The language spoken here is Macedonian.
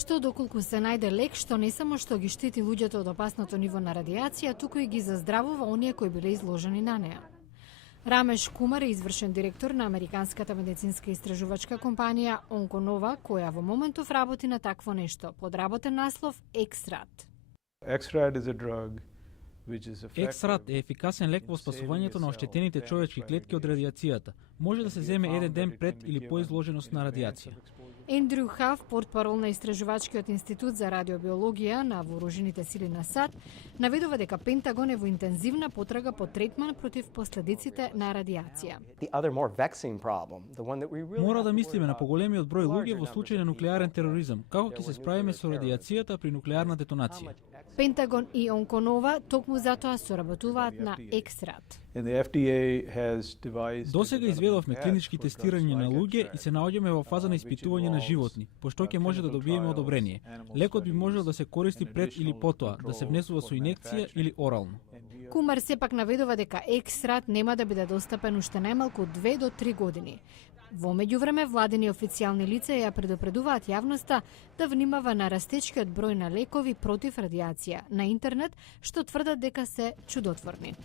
Што доколку се најде лек што не само што ги штити луѓето од опасното ниво на радиација, туку и ги заздравува оние кои биле изложени на неа. Рамеш Кумар е извршен директор на американската медицинска истражувачка компанија Онконова, која во моментов работи на такво нешто, под работен наслов Ексрат. Ексрат е ефикасен лек во спасувањето на оштетените човечки клетки од радиацијата. Може да се земе еден ден пред или по изложеност на радиација. Ендрю Хав, портпарол на Истражувачкиот институт за радиобиологија на вооружените сили на САД, наведува дека Пентагон е во интензивна потрага по третман против последиците на радиација. Мора да мислиме на поголемиот број луѓе во случај на нуклеарен тероризам, како ќе се справиме со радиацијата при нуклеарна детонација. Пентагон и Онконова токму затоа соработуваат на Ексрат. Досега изведовме клинички тестирања на луѓе и се наоѓаме во фаза на испитување на животни, пошто ќе може да добиеме одобрение. Лекот би можел да се користи пред или потоа, да се внесува со инекција или орално. Кумар сепак наведува дека Ексрат нема да биде достапен уште најмалку 2 до 3 години. Во меѓувреме, владени официјални лица ја предупредуваат јавноста да внимава на растечкиот број на лекови против радиација на интернет, што тврдат дека се чудотворни.